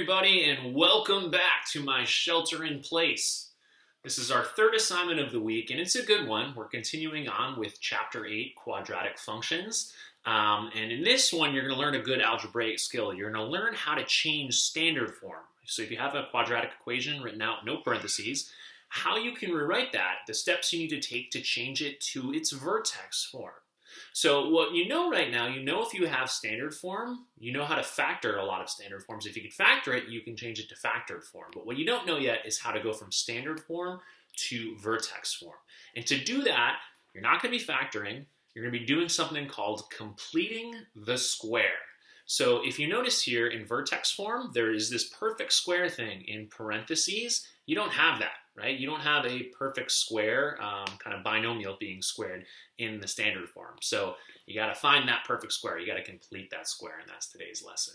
everybody, and welcome back to my shelter in place. This is our third assignment of the week, and it's a good one. We're continuing on with Chapter 8, Quadratic Functions. And in this one, you're going to learn a good algebraic skill. You're going to learn how to change standard form. So if you have a quadratic equation written out, no parentheses, how you can rewrite that, the steps you need to take to change it to its vertex form. So what you know right now, you know if you have standard form, you know how to factor a lot of standard forms. If you can factor it, you can change it to factored form. But what you don't know yet is how to go from standard form to vertex form. And to do that, you're not going to be factoring. You're going to be doing something called completing the square. So if you notice here in vertex form, there is this perfect square thing in parentheses. You don't have that, right? You don't have a perfect square, kind of binomial being squared in the standard form. So you got to find that perfect square. You got to complete that square, and that's today's lesson.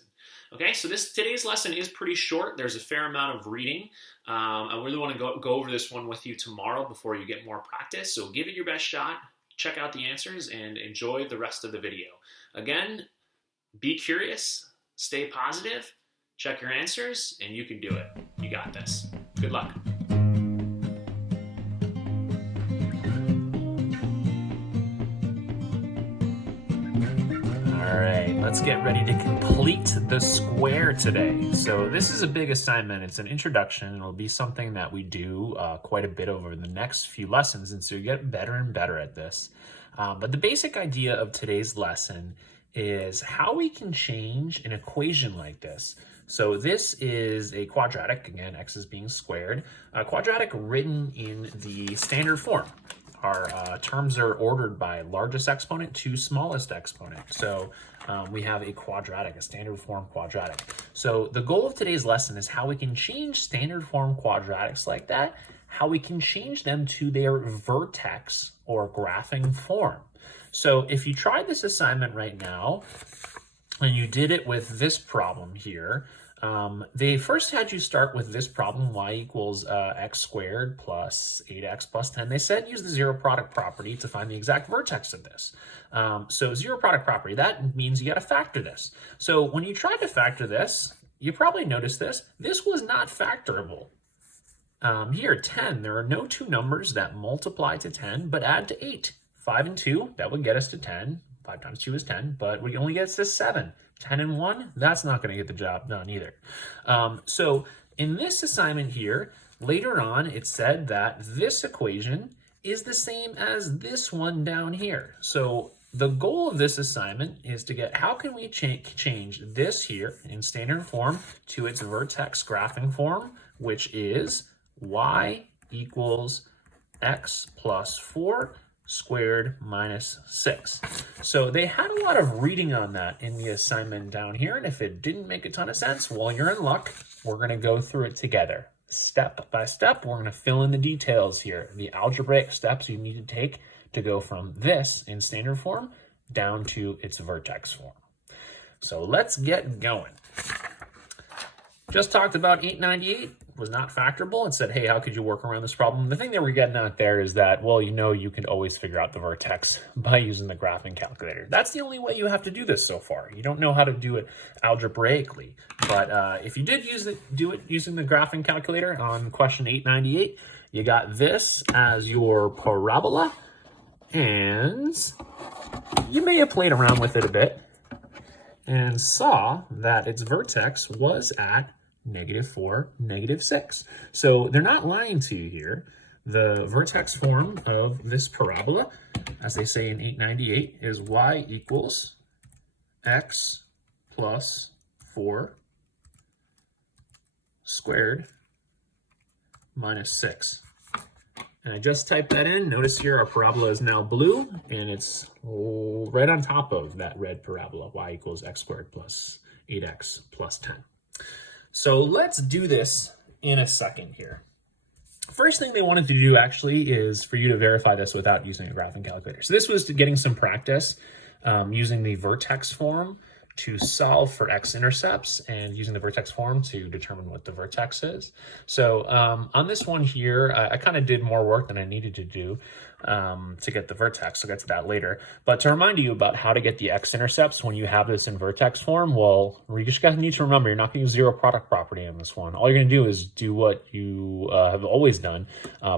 Okay, so today's lesson is pretty short. There's a fair amount of reading. I really want to go over this one with you tomorrow before you get more practice. So give it your best shot, check out the answers, and enjoy the rest of the video. Again, be curious, stay positive, check your answers, and you can do it. You got this. Good luck. All right, let's get ready to complete the square today. So this is a big assignment. It's an introduction. It'll be something that we do quite a bit over the next few lessons, and so you get better and better at this. But the basic idea of today's lesson is how we can change an equation like this. So this is a quadratic, again, x is being squared, a quadratic written in the standard form. Our terms are ordered by largest exponent to smallest exponent. So we have a quadratic, a standard form quadratic. So the goal of today's lesson is how we can change standard form quadratics like that, how we can change them to their vertex or graphing form. So if you tried this assignment right now, and you did it with this problem here, they first had you start with this problem, y equals x squared plus 8x plus 10. They said use the zero product property to find the exact vertex of this. So zero product property, that means you got to factor this. So when you tried to factor this, you probably noticed this. This was not factorable. Here, 10, there are no two numbers that multiply to 10, but add to 8. 5 and 2, that would get us to 10. 5 times 2 is 10, but we only get us to 7. 10 and 1, that's not going to get the job done either. So in this assignment here, later on, it said that this equation is the same as this one down here. So the goal of this assignment is to get how can we change this here in standard form to its vertex graphing form, which is y equals x plus 4 squared minus 6. So they had a lot of reading on that in the assignment down here, and if it didn't make a ton of sense, well, you're in luck. We're going to go through it together. Step by step, we're going to fill in the details here, the algebraic steps you need to take to go from this in standard form down to its vertex form. So let's get going. Just talked about 898 was not factorable and said, hey, how could you work around this problem? The thing that we're getting at there is that, well, you know, you can always figure out the vertex by using the graphing calculator. That's the only way you have to do this so far. You don't know how to do it algebraically. But if you did do it using the graphing calculator on question 898, you got this as your parabola, and you may have played around with it a bit and saw that its vertex was at -4, -6. So they're not lying to you here. The vertex form of this parabola, as they say in 898, is y equals x plus 4 squared minus 6. And I just typed that in. Notice here our parabola is now blue, and it's right on top of that red parabola, y equals x squared plus 8x plus 10. So let's do this in a second here. First thing they wanted to do actually is for you to verify this without using a graphing calculator. So this was getting some practice using the vertex form to solve for x-intercepts and using the vertex form to determine what the vertex is. So on this one here, I kind of did more work than I needed to do. to get the vertex. I'll get to that later. But to remind you about how to get the x-intercepts when you have this in vertex form, well, you just need to remember you're not going to use zero product property in this one. All you're going to do is do what you have always done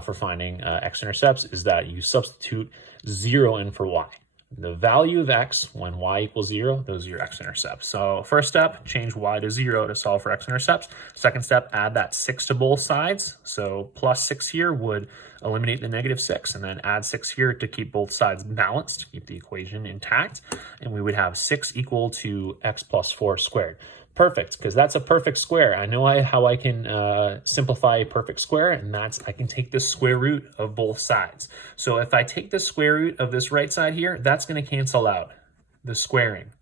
for finding x-intercepts, is that you substitute 0 in for y. The value of x when y equals 0, those are your x-intercepts. So first step, change y to 0 to solve for x-intercepts. Second step, add that 6 to both sides. So plus 6 here would eliminate the negative 6, and then add 6 here to keep both sides balanced, keep the equation intact. And we would have 6 equal to x plus 4 squared. Perfect, because that's a perfect square. I know how I can simplify a perfect square, and that's I can take the square root of both sides. So if I take the square root of this right side here, that's going to cancel out the squaring.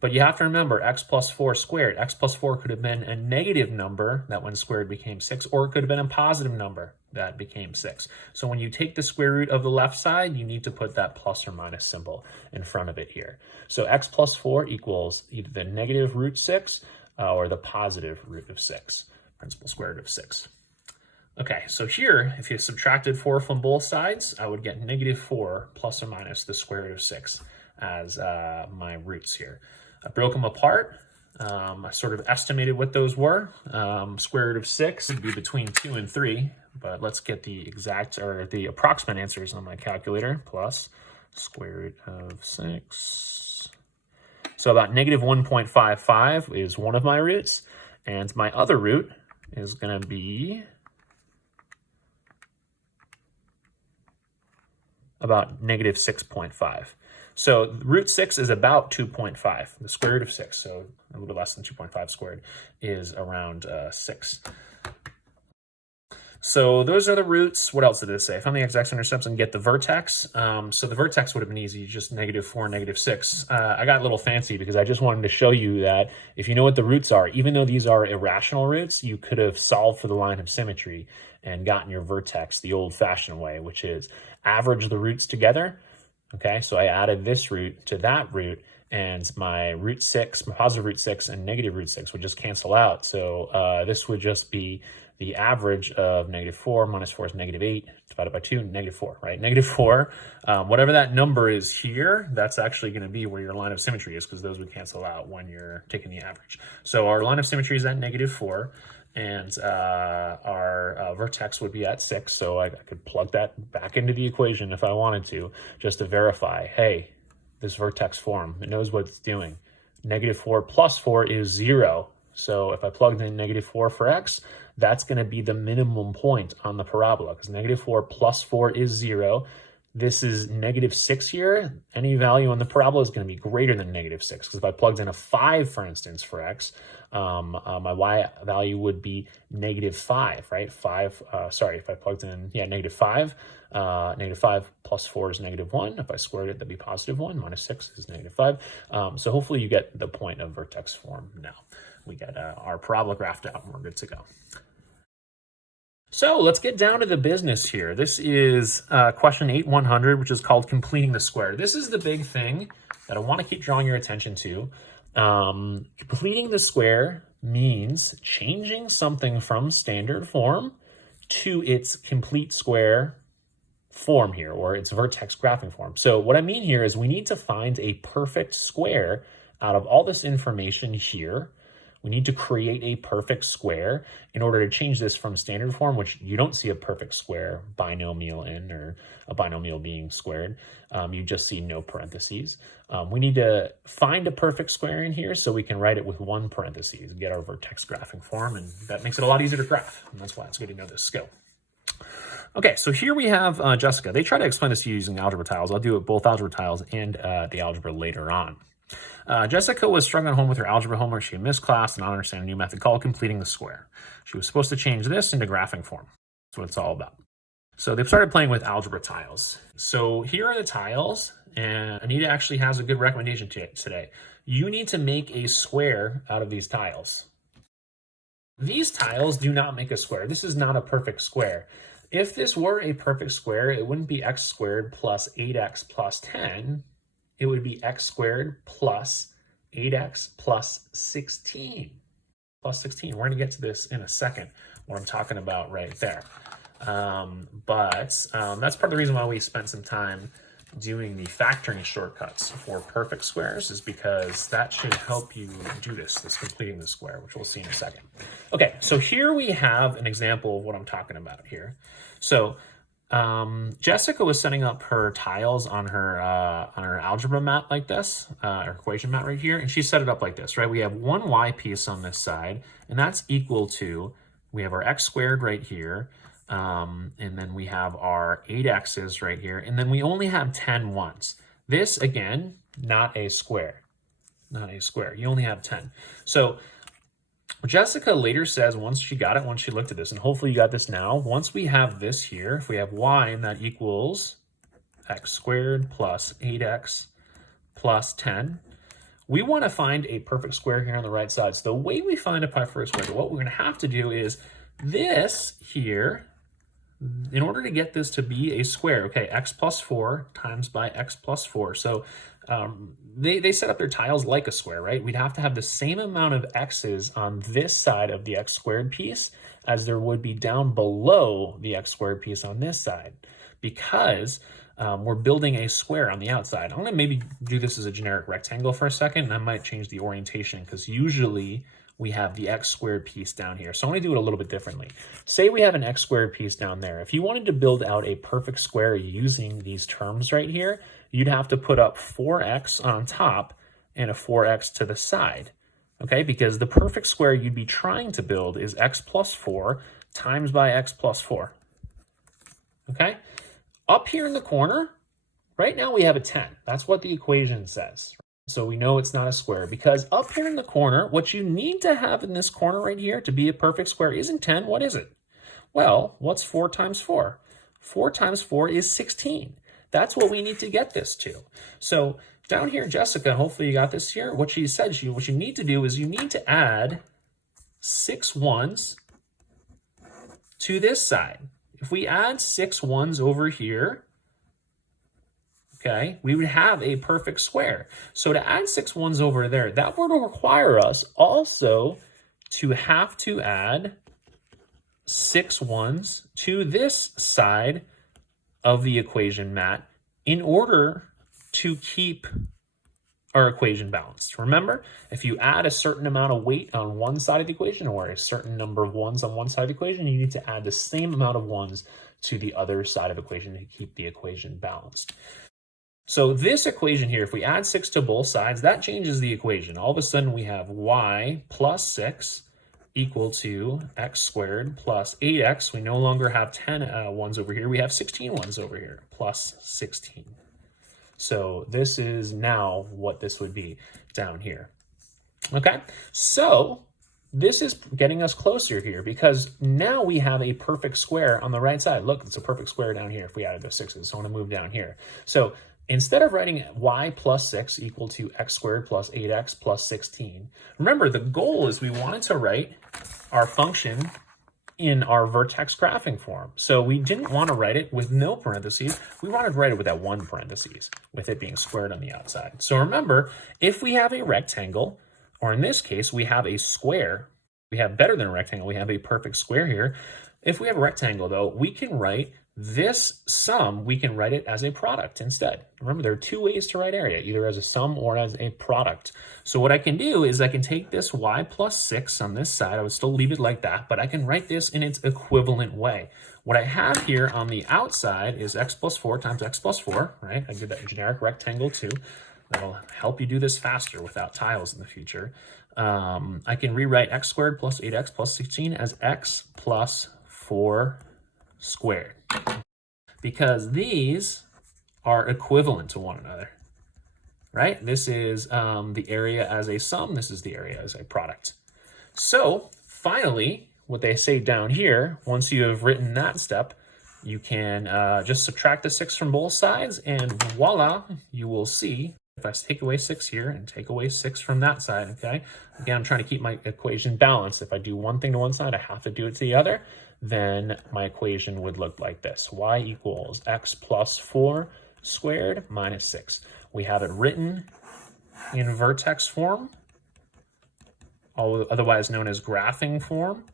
But you have to remember x plus 4 squared. X plus 4 could have been a negative number that when squared became 6, or it could have been a positive number that became 6. So when you take the square root of the left side, you need to put that plus or minus symbol in front of it here. So x plus 4 equals either the negative root 6 or the positive root of 6, principal square root of 6. Okay, so here, if you subtracted 4 from both sides, I would get negative 4 plus or minus the square root of 6 as my roots here. I broke them apart. I sort of estimated what those were. Square root of 6 would be between 2 and 3, but let's get the exact or the approximate answers on my calculator. Plus square root of 6. So about negative 1.55 is one of my roots, and my other root is going to be about negative 6.5. So root 6 is about 2.5, the square root of 6, so a little bit less than 2.5 squared is around 6. So those are the roots. What else did it say? Find the x-intercepts and get the vertex. So the vertex would have been easy, just negative 4, negative 6. I got a little fancy because I just wanted to show you that if you know what the roots are, even though these are irrational roots, you could have solved for the line of symmetry and gotten your vertex the old-fashioned way, which is average the roots together. Okay, so I added this root to that root, and my root 6, my positive root 6 and negative root 6 would just cancel out. So this would just be the average of negative 4 minus 4 is negative 8 divided by 2, negative 4, right? Negative 4, whatever that number is here, that's actually going to be where your line of symmetry is, because those would cancel out when you're taking the average. So our line of symmetry is at negative 4, and our vertex would be at 6. So I could plug that back into the equation if I wanted to, just to verify, hey, this vertex form, it knows what it's doing. Negative 4 plus 4 is 0. So if I plugged in negative 4 for x, that's going to be the minimum point on the parabola, because negative 4 plus 4 is 0. This is negative 6 here. Any value on the parabola is going to be greater than negative 6, because if I plugged in a 5, for instance, for x, my y value would be negative 5, right? If I plugged in, negative 5. Negative 5 plus 4 is negative 1. If I squared it, that'd be positive 1. Minus 6 is negative 5. So hopefully you get the point of vertex form now. We got our parabola graphed out and we're good to go. So let's get down to the business here. This is question 8-100, which is called completing the square. This is the big thing that I want to keep drawing your attention to. Completing the square means changing something from standard form to its complete square form here, or its vertex graphing form. So what I mean here is we need to find a perfect square out of all this information here. We need to create a perfect square in order to change this from standard form, which you don't see a perfect square binomial in, or a binomial being squared. You just see no parentheses. We need to find a perfect square in here so we can write it with one parentheses and get our vertex graphing form, and that makes it a lot easier to graph. And that's why it's good to know this skill. Okay, so here we have Jessica. They try to explain this to you using algebra tiles. I'll do it both algebra tiles and the algebra later on. Jessica was struggling at home with her algebra homework. She had missed class and not understanding a new method called completing the square. She was supposed to change this into graphing form. That's what it's all about. So they started playing with algebra tiles. So here are the tiles, and Anita actually has a good recommendation today. You need to make a square out of these tiles. These tiles do not make a square. This is not a perfect square. If this were a perfect square, it wouldn't be x squared plus 8x plus 10. It would be x squared plus 8x plus 16. Plus 16. We're going to get to this in a second, what I'm talking about right there. That's part of the reason why we spent some time doing the factoring shortcuts for perfect squares, is because that should help you do this completing the square, which we'll see in a second. Okay, so here we have an example of what I'm talking about here. So Jessica was setting up her tiles on her algebra mat like this, her equation mat right here, and she set it up like this, right? We have one y piece on this side, and that's equal to, we have our x squared right here, and then we have our 8x's right here, and then we only have 10 ones. This, again, not a square. Not a square. You only have 10. So Jessica later says, once she got it, once she looked at this, and hopefully you got this now, once we have this here, if we have y, and that equals x squared plus 8x plus 10, we want to find a perfect square here on the right side. So the way we find a perfect square, what we're going to have to do is this here, in order to get this to be a square, okay, x plus 4 times by x plus 4. So they set up their tiles like a square, right? We'd have to have the same amount of x's on this side of the x squared piece as there would be down below the x squared piece on this side, because we're building a square on the outside. I'm going to maybe do this as a generic rectangle for a second, and I might change the orientation because usually we have the x squared piece down here. So I'm going to do it a little bit differently. Say we have an x squared piece down there. If you wanted to build out a perfect square using these terms right here, you'd have to put up 4x on top and a 4x to the side, okay? Because the perfect square you'd be trying to build is x plus 4 times by x plus 4, okay? Up here in the corner, right now we have a 10. That's what the equation says. So we know it's not a square, because up here in the corner, what you need to have in this corner right here to be a perfect square isn't 10. What is it? Well, what's 4 times 4? 4 times 4 is 16. That's what we need to get this to. So down here, Jessica, hopefully you got this here. What she said, what you need to do is you need to add 6 ones to this side. If we add 6 ones over here, okay, we would have a perfect square. So to add 6 ones over there, that would require us also to have to add 6 ones to this side of the equation mat in order to keep our equation balanced. Remember, if you add a certain amount of weight on one side of the equation, or a certain number of ones on one side of the equation, you need to add the same amount of ones to the other side of the equation to keep the equation balanced. So this equation here, if we add 6 to both sides, that changes the equation. All of a sudden we have y plus 6 equal to x squared plus 8x. We no longer have 10 ones over here. We have 16 ones over here, plus 16. So this is now what this would be down here. Okay, so this is getting us closer here, because now we have a perfect square on the right side. Look, it's a perfect square down here if we added those 6's. So I want to move down here. So instead of writing y plus 6 equal to x squared plus 8x plus 16, remember the goal is we wanted to write our function in our vertex graphing form. So we didn't want to write it with no parentheses. We wanted to write it with that one parentheses, with it being squared on the outside. So remember, if we have a rectangle, or in this case, we have a square, we have better than a rectangle, we have a perfect square here. If we have a rectangle though, we can write this sum, we can write it as a product instead. Remember, there are 2 ways to write area, either as a sum or as a product. So what I can do is I can take this y plus 6 on this side, I would still leave it like that, but I can write this in its equivalent way. What I have here on the outside is x plus 4 times x plus 4, right? I did that generic rectangle too. That'll help you do this faster without tiles in the future. I can rewrite x squared plus 8x plus 16 as x plus 4 squared, because these are equivalent to one another, right? This is the area as a sum, this is the area as a product. So finally, what they say down here, once you have written that step, you can just subtract the 6 from both sides, and voila, you will see, if I take away 6 here and take away 6 from that side, okay? Again, I'm trying to keep my equation balanced. If I do one thing to one side, I have to do it to the other. Then my equation would look like this. Y equals x plus 4 squared minus 6. We have it written in vertex form, otherwise known as graphing form.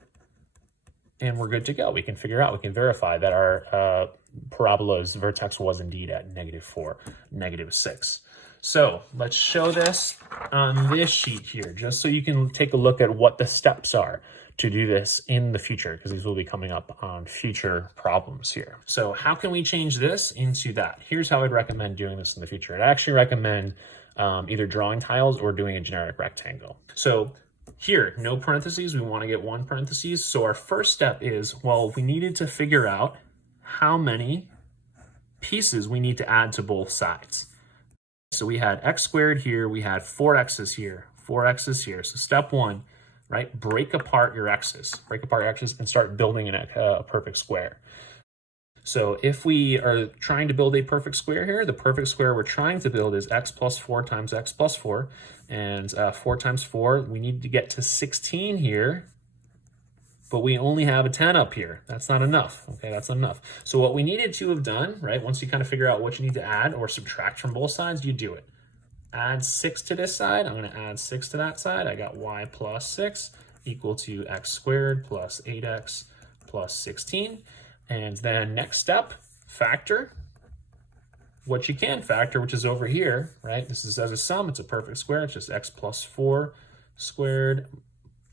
and we're good to go. We can figure out, we can verify that our parabola's vertex was indeed at -4, -6. So let's show this on this sheet here, just so you can take a look at what the steps are to do this in the future, because these will be coming up on future problems here. So how can we change this into that? Here's how I'd recommend doing this in the future. I'd actually recommend either drawing tiles or doing a generic rectangle. So here, no parentheses, we want to get one parentheses. So our first step is, well, we needed to figure out how many pieces we need to add to both sides. So we had x squared here, we had 4x's here, 4x's here. So step one, right, break apart your x's. Break apart your x's and start building a perfect square. So if we are trying to build a perfect square here, the perfect square we're trying to build is x plus 4 times x plus 4. And 4 times 4, we need to get to 16 here, but we only have a 10 up here. That's not enough, okay? That's not enough. So what we needed to have done, right, once you kind of figure out what you need to add or subtract from both sides, you do it. Add 6 to this side, I'm gonna add 6 to that side. I got y plus 6 equal to x squared plus 8x plus 16. And then next step, factor what you can factor, which is over here, right? This is as a sum, it's a perfect square. It's just x plus 4 squared.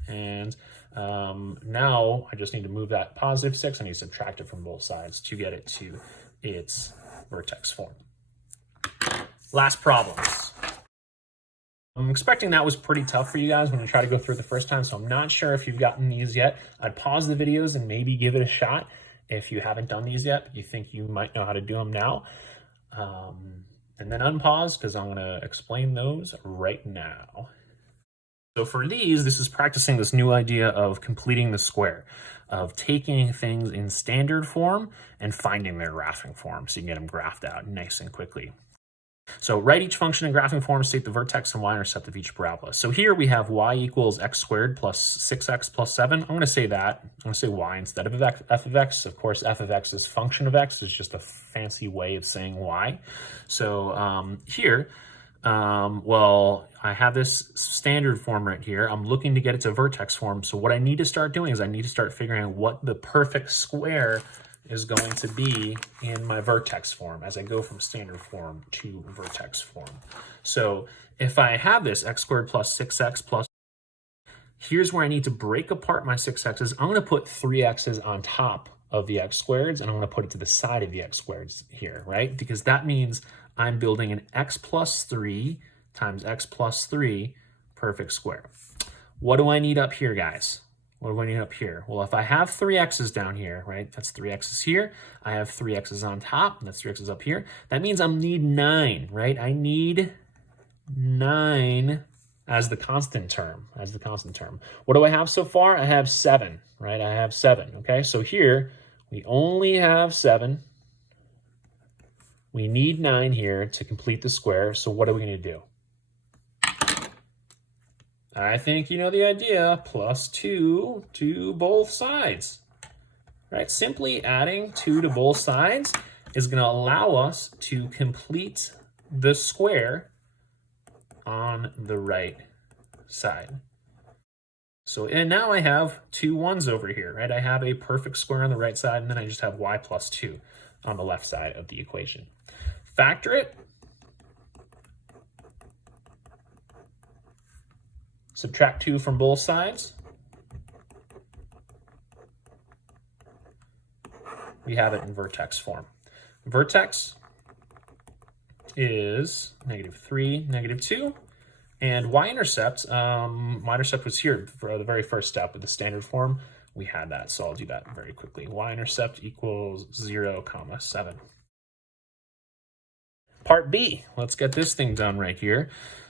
And now I just need to move that positive 6. I need to subtract it from both sides to get it to its vertex form. Last problems. I'm expecting that was pretty tough for you guys when you try to go through it the first time, so I'm not sure if you've gotten these yet. I'd pause the videos and maybe give it a shot if you haven't done these yet, but you think you might know how to do them now. And then unpause, because I'm going to explain those right now. So for these, this is practicing this new idea of completing the square, of taking things in standard form and finding their graphing form so you can get them graphed out nice and quickly. So write each function in graphing form, state the vertex and y-intercept of each parabola. So here we have y equals x squared plus 6x plus 7. I'm going to say that. I'm going to say y instead of f of x. Of course, f of x is function of x. It's just a fancy way of saying y. So here, well, I have this standard form right here. I'm looking to get it to vertex form. So what I need to start doing is I need to start figuring out what the perfect square is going to be in my vertex form as I go from standard form to vertex form. So if I have this x squared plus 6x plus, here's where I need to break apart my 6x's. I'm going to put 3x's on top of the x squareds, and I'm going to put it to the side of the x squareds here, right? Because that means I'm building an x plus 3 times x plus 3 perfect square. What do I need up here, guys? What do I need up here? Well, if I have 3x's down here, right, that's 3x's here. I have 3x's on top, and that's 3x's up here. That means I need 9, right? I need 9 as the constant term, What do I have so far? I have 7, right? I have 7, okay? So here, we only have 7. We need 9 here to complete the square, so what are we going to do? I think you know the idea, plus 2 to both sides, right? Simply adding 2 to both sides is going to allow us to complete the square on the right side. So, and now I have 2 1s over here, right? I have a perfect square on the right side, and then I just have y plus 2 on the left side of the equation. Factor it. Subtract 2 from both sides. We have it in vertex form. Vertex is -3, -2. And y-intercept, y-intercept was here for the very first step with the standard form. We had that, so I'll do that very quickly. Y-intercept equals 0, 7. Part B, let's get this thing done right here.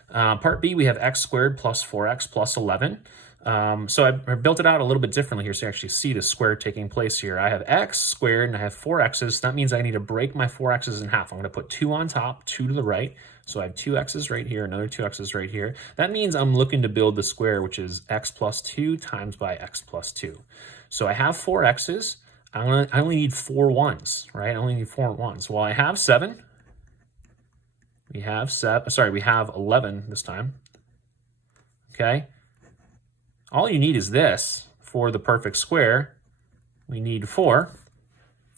Part B, we have x squared plus 4x plus 11. So I built it out a little bit differently here so you actually see the square taking place here. I have x squared and I have 4x's. That means I need to break my 4x's in half. I'm going to put 2 on top, 2 to the right. So I have 2x's right here, another 2x's right here. That means I'm looking to build the square, which is x plus 2 times by x plus 2. So I have 4x's. I only need 4 1s, right? I only need 4 1s. Well, I have 7. We have 11 this time. Okay. All you need is this for the perfect square. we need 4.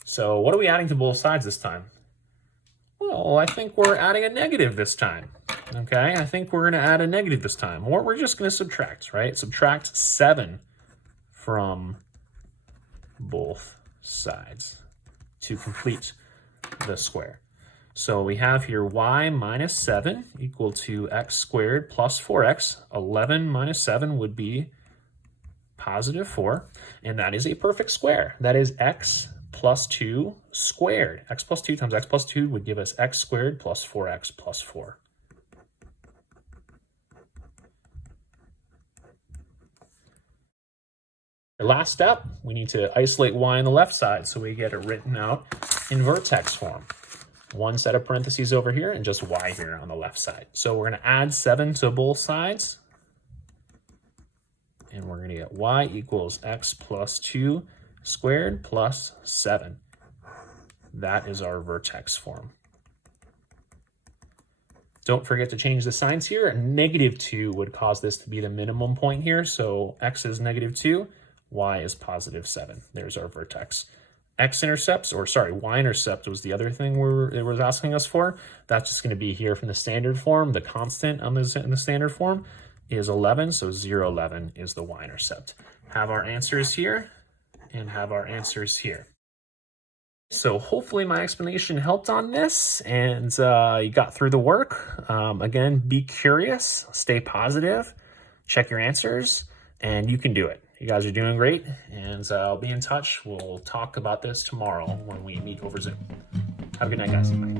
So what are we adding to both sides this time? Well, I think we're adding a negative this time. Okay, I think we're going to add a negative this time. Or we're just going to subtract, right? Subtract 7 from both sides to complete the square. So we have here y minus 7 equal to x squared plus 4x. 11 minus 7 would be positive 4. And that is a perfect square. That is x plus 2 squared. X plus 2 times x plus 2 would give us x squared plus 4x plus 4. The last step, we need to isolate y on the left side so we get it written out in vertex form. One set of parentheses over here and just y here on the left side. So we're going to add 7 to both sides. And we're going to get y equals x plus 2 squared plus 7. That is our vertex form. Don't forget to change the signs here. -2 would cause this to be the minimum point here. So x is -2, y is positive 7. There's our vertex. X-intercepts, or sorry, y-intercept was the other thing it was asking us for. That's just going to be here from the standard form. The constant in the standard form is 11, so 0, 11 is the y-intercept. Have our answers here and have our answers here. So hopefully my explanation helped on this and you got through the work. Again, be curious, stay positive, check your answers, and you can do it. You guys are doing great, and I'll be in touch. We'll talk about this tomorrow when we meet over Zoom. Have a good night, guys. Bye.